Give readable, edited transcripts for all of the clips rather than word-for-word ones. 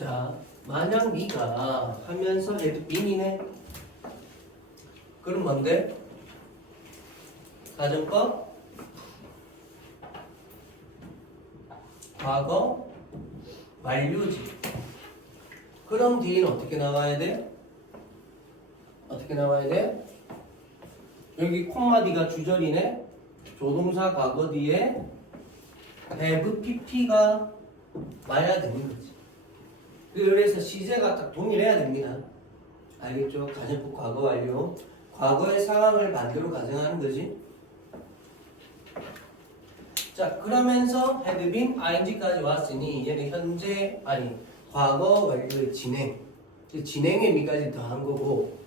자, 만약 네가 하면서 had been이네. 그럼 뭔데? 가정법 과거 완료지. 그럼 뒤에는 어떻게 나와야 돼? 어떻게 나와야 돼? 여기 콤마 D가 주절이네. 조동사 과거 뒤에 have pp가 와야 되는 거지. 그래서 시제가 딱 동일해야 됩니다. 알겠죠? 가정법 과거 완료. 과거의 상황을 반대로 가정하는 거지. 자, 그러면서 had been ing까지 왔으니 얘는 현재 아니 과거 완료의 진행. 진행의 미까지 더한 거고.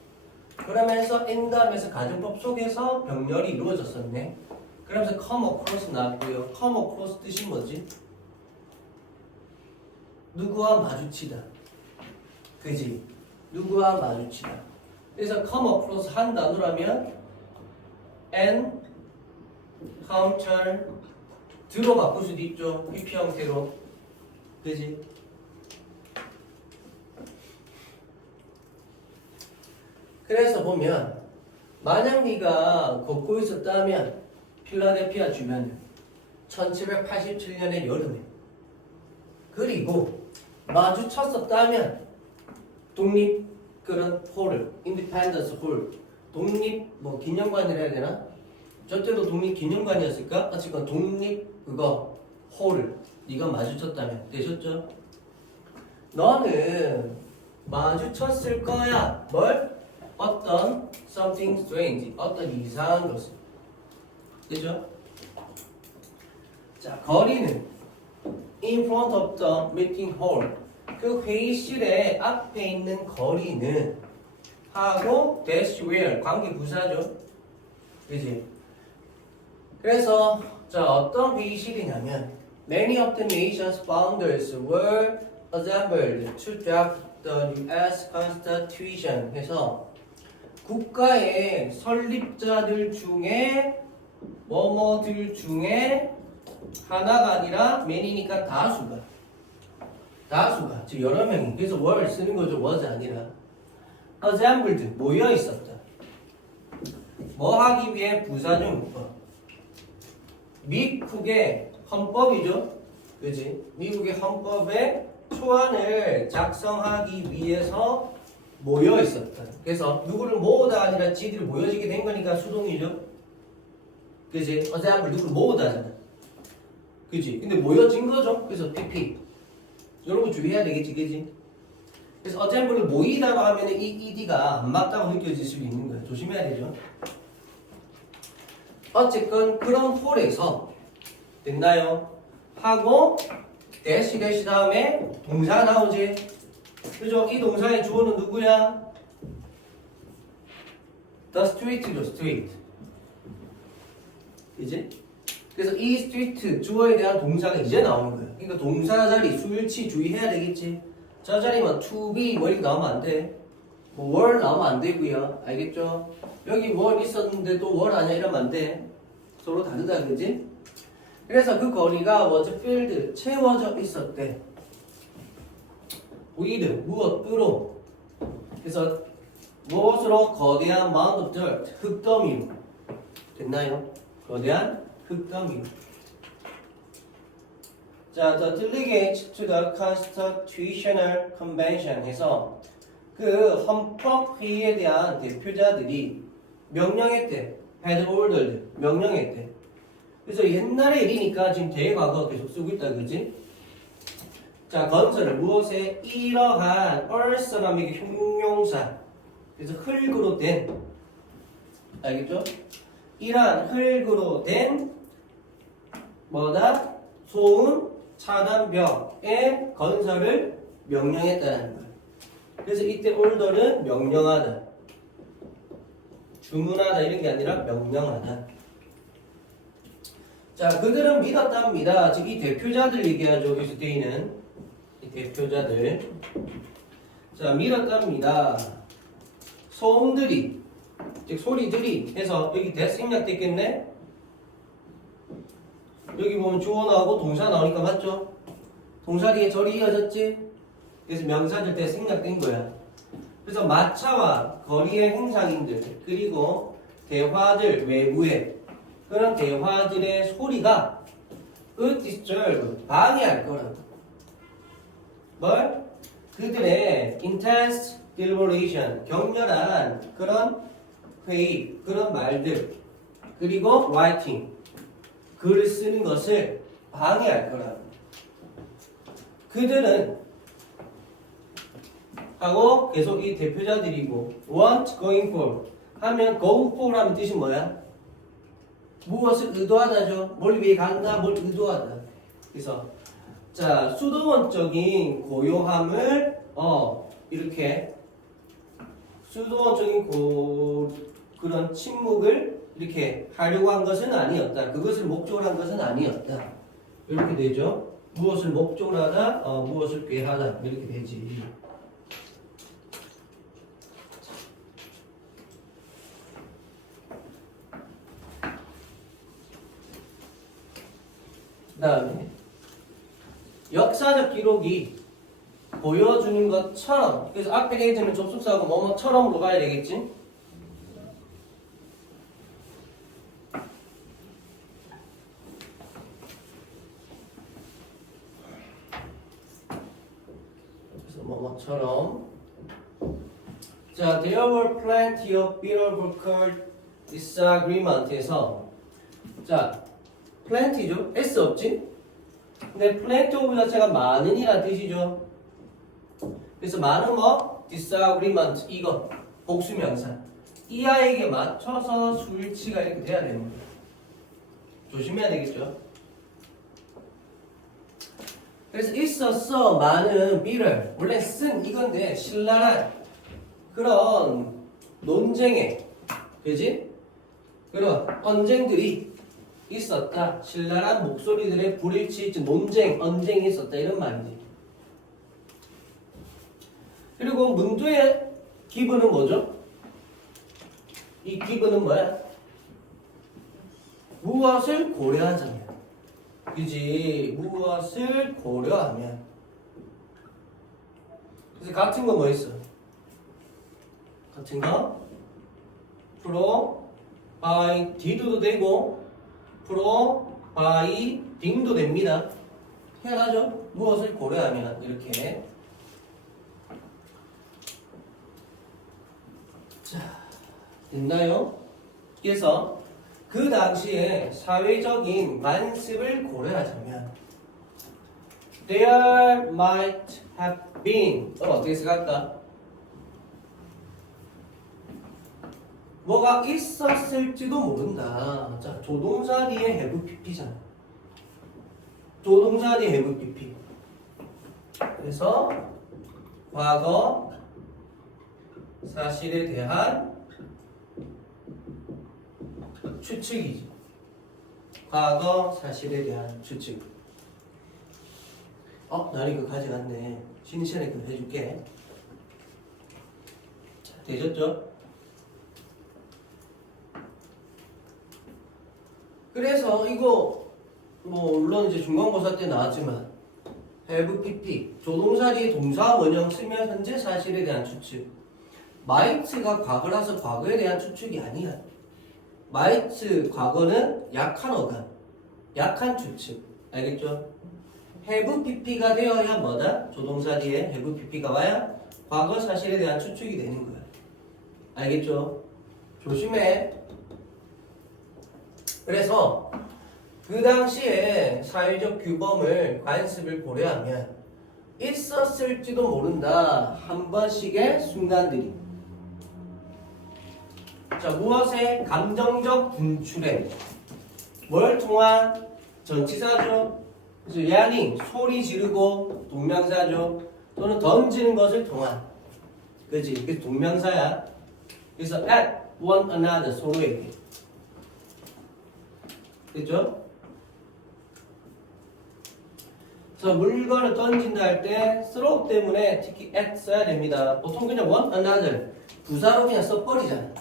그러면서 in 다음에서 가정법 속에서 병렬이 이루어졌었네. 그러면서 come across 나왔고요. come across 뜻이 뭐지? 누구와 마주치다. 그지? 누구와 마주치다. 그래서 come across 한 단어라면 encounter 들어 바꿀 수도 있죠. PP 형태로. 그지? 그래서 보면 만약 네가 걷고 있었다면 필라델피아 주변에 1787년의 여름에 그리고 마주쳤었다면 독립 그런 홀을 인디펜던스 홀 독립 뭐 기념관이라 해야 되나? 저때도 독립 기념관이었을까? 어쨌건 독립 그거 홀을 네가 마주쳤다면 되셨죠? 너는 마주쳤을 거야. 뭘? 어떤 something strange 어떤 이상한 것을. 그죠? 자, 거리는 in front of the meeting hall 그 회의실의 앞에 있는 거리는 하고 dash where 관계 부사죠. 그지? 그래서 자 어떤 회의실이냐면 many of the nation's founders were assembled to draft the U.S. Constitution 해서 국가의 설립자들 중에 뭐뭐들 중에 하나가 아니라 many니까 다수가 즉 여러 명이 그래서 were 쓰는 거죠. was 아니라 assembled 모여 있었다. 뭐 하기 위해 부사적 문법 미국의 헌법이죠. 그지? 미국의 헌법의 초안을 작성하기 위해서 모여 있었다. 그래서 누구를 모으다 아니라 지들이 모여지게 된 거니까 수동이죠. 그지? assemble 누구를 모으다 하잖아. 그지? 근데 모여진 거죠. 그래서 PP. 이런 거 주의해야 되겠지, 그지? 그래서 assemble를 모이다고 하면 이 ED가 안 맞다고 느껴질 수도 있는 거야. 조심해야 되죠. 어쨌건 그런 홀에서 됐나요? 하고 대시 다음에 동사 나오지. 그죠? 이 동사의 주어는 누구야? The street죠, street. 그지? 그래서 이 street 주어에 대한 동사가 이제 나오는 거야. 그러니까 동사 자리 수일치 주의해야 되겠지. 저 자리만 to be 뭐 이렇게 나오면 안 돼. 뭐 were 나오면 안 되고요. 알겠죠? 여기 were 있었는데 또 were 아니야 이러면 안 돼. 서로 다르다 그지? 그래서 그 거리가 was filled 채워져 있었대. with 무엇으로? 그래서 무엇으로? 거대한 mound of dirt 흙더미로. 됐나요? 거대한 흙더미로. 자, the delegate to the Constitutional Convention 해서 그 헌법회의에 대한 대표자들이 명령했대. had ordered 명령했대. 그래서 옛날의 일이니까 지금 대과거 계속 쓰고 있다, 그지? 자, 건설을 무엇에 이러한 얼싸남에게 형용사. 그래서 흙으로 된, 알겠죠? 이러한 흙으로 된 뭐다? 소음 차단벽의 건설을 명령했다는 거야. 그래서 이때 order는 명령하다. 주문하다 이런 게 아니라 명령하다. 자, 그들은 믿었답니다. 즉 이 대표자들 얘기하죠. 여기서 되어있는 이 대표자들. 자, 믿었답니다. 소음들이 즉 소리들이 해서 여기 대스 생략됐겠네. 여기 보면 주어 나오고 동사 나오니까 맞죠? 동사 뒤에 절이 이어졌지? 그래서 명사들 때 생략된 거야. 그래서 마차와 거리의 행상인들 그리고 대화들 외부의 그런 대화들의 소리가 disturb 방해할 거라고. 뭘? 그들의 intense deliberation 격렬한 그런 회의 그런 말들 그리고 writing 글을 쓰는 것을 방해할 거라고. 그들은 하고 계속 이 대표자들이고 want going for 하면 go for 하면 뜻이 뭐야? 무엇을 의도하다죠. 뭘 위해 간다, 뭘 의도하다. 그래서 자 수도원적인 고요함을 이렇게 수도원적인 그런 침묵을 이렇게 하려고 한 것은 아니었다. 그것을 목적으로 한 것은 아니었다. 이렇게 되죠. 무엇을 목적으로 하다, 무엇을 꾀하다 이렇게 되지. 그 다음에 역사적 기록이 보여주는 것처럼 그래서 앞에 게이트는 접속사하고 뭐뭐처럼으로 가야 되겠지? 그래서 뭐뭐처럼 자, there were plenty of bitter vocal disagreement에서 자 plenty죠? S 없지? 근데 plenty of 자체가 많은이란 뜻이죠. 그래서 많은 뭐? disagreement 이거 복수명사 이하에게 맞춰서 수일치가 이렇게 돼야 되는 거예요. 조심해야 되겠죠. 그래서 있었어 많은 bitter 원래 쓴 이건데 신랄한 그런 논쟁에 그지? 그런 언쟁들이 있었다. 신랄한 목소리들의 불일치, 논쟁, 언쟁이 있었다 이런 말이지. 그리고 문두의 기분은 뭐죠? 이 기분은 뭐야? 무엇을 고려하자면 그지? 무엇을 고려하면 그래서 같은 거 뭐 있어? 같은 거 provid도 되고 providing도 됩니다. 해야죠. 무엇을 고려하면 이렇게 자 됐나요? 그래서 그 당시에 사회적인 관습을 고려하자면 there might have been 어떻게 생각할까? 뭐가 있었을지도 모른다. 자, 조동사 뒤에 have pp잖아. 조동사 뒤에 have pp. 그래서 과거 사실에 대한 추측이지. 과거 사실에 대한 추측. 나는 이거 가져갔네. 쉬는 시간에 그거 해줄게. 자, 되셨죠? 그래서 이거 뭐 물론 이제 중간고사 때 나왔지만 have pp 조동사 뒤에 동사 원형 쓰면 현재 사실에 대한 추측. might가 과거라서 과거에 대한 추측이 아니야. might 과거는 약한 어감, 약한 추측. 알겠죠? have pp가 되어야 뭐다? 조동사 뒤에 have pp가 와야 과거 사실에 대한 추측이 되는 거야. 알겠죠? 조심해. 그래서 그 당시에 사회적 규범을 관습을 고려하면 있었을지도 모른다. 한 번씩의 순간들이. 자, 무엇의 감정적 분출에 뭘 통한 전치사죠. 그래서 yelling 소리 지르고 동명사죠. 또는 던지는 것을 통한 그지? 그게 동명사야. 그래서 at one another 서로에게. 됐죠? 그래서 물건을 던진다 할 때 throw 때문에 특히 at 써야 됩니다. 보통 그냥 one another 부사로 그냥 써버리잖아.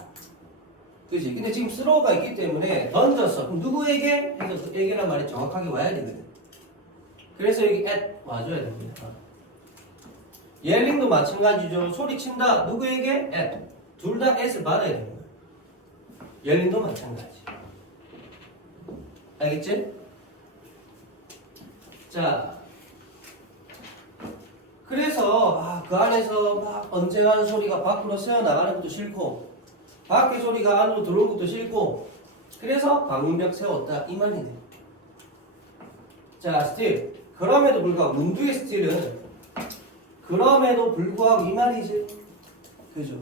그지? 근데 지금 throw가 있기 때문에 던졌어. 그럼 누구에게? 해서 그 얘기란 말이 정확하게 와야 되거든. 그래서 여기 at 와줘야 됩니다. 옐링도 마찬가지죠. 소리친다. 누구에게? at. 둘 다 at을 받아야 되는 거예요. 옐링도 마찬가지. 알겠지? 자, 그래서 그 안에서 막 언쟁하는 소리가 밖으로 새어나가는 것도 싫고 밖에 소리가 안으로 들어오는 것도 싫고 그래서 방음벽 세웠다 이 말이네. 자, 스틸. 그럼에도 불구하고 문두의 스틸은 그럼에도 불구하고 이 말이지. 그죠?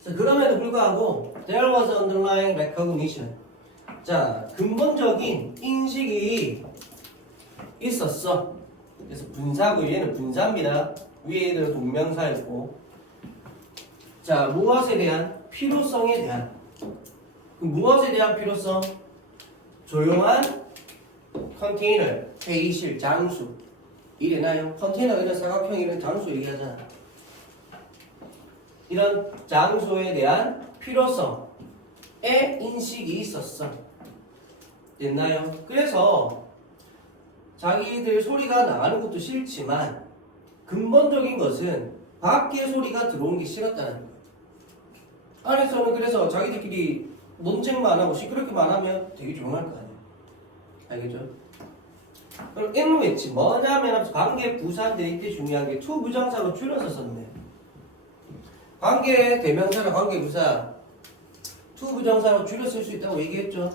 자, 그럼에도 불구하고 there was underlying recognition. 자, 근본적인 인식이 있었어. 그래서 분사고 얘는 분사입니다. 위에는 동명사였고. 자, 무엇에 대한? 필요성에 대한. 그 무엇에 대한 필요성? 조용한 컨테이너, 회의실, 장수. 이래나요? 컨테이너가 이런 사각형 이런 장수 얘기하잖아. 이런 장소에 대한 필요성의 인식이 있었어. 됐나요? 그래서 자기들 소리가 나가는 것도 싫지만 근본적인 것은 밖에 소리가 들어오는 게 싫었다는 거예요. 안에서는 그래서 자기들끼리 논쟁만 하고 시끄럽게만 하면 되게 조용할 거 아니에요. 알겠죠? 그럼 인위치 뭐냐면 관계 부사 될 때 중요한 게 to 부정사로 줄여서 썼네. 관계 대명사랑 관계 부사 to 부정사로 줄여 쓸 수 있다고 얘기했죠.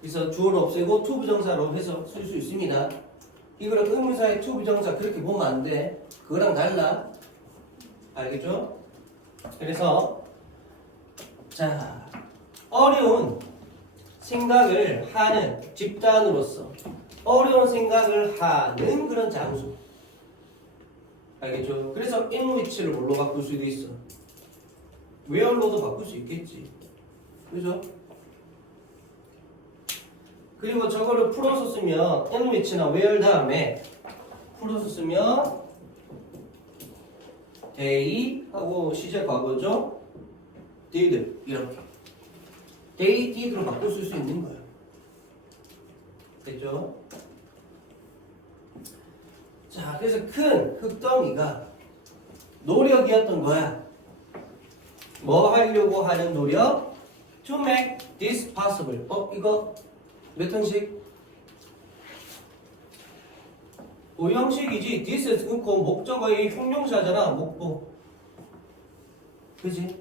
그래서 주어를 없애고 to 부정사로 해서 쓸 수 있습니다. 이거는 의문사의 to 부정사 그렇게 보면 안 돼. 그거랑 달라. 알겠죠? 그래서 자, 어려운 생각을 하는 집단으로서 어려운 생각을 하는 그런 장소. 알겠죠? 그래서 in which를 뭘로 바꿀 수도 있어. where로도 바꿀 수 있겠지. 그죠? 그리고 저거를 풀어서 쓰면 in which나 where 다음에 풀어서 쓰면 they 하고 시제 과거죠? did 이렇게 they did로 바꿀 수 있는 거예요. 됐죠? 자, 그래서 큰 흙덩이가 노력이었던 거야. 뭐 하려고 하는 노력? To make this possible. 이거 몇 형식? 5형식이지. This 끊고 목적어의 형용사잖아. 목보. 그치?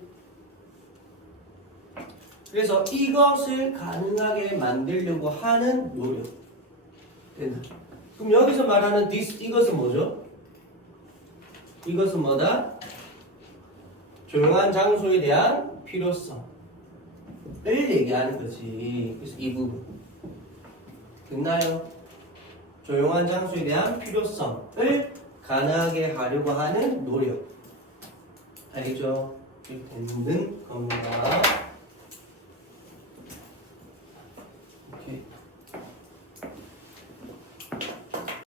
그래서 이것을 가능하게 만들려고 하는 노력. 된다. 그럼 여기서 말하는 this, 이것은 뭐죠? 이것은 뭐다? 조용한 장소에 대한 필요성을 얘기하는 거지. 그래서 이 부분. 됐나요? 조용한 장소에 대한 필요성을 가능하게 하려고 하는 노력. 알겠죠? 이렇게 되는 겁니다.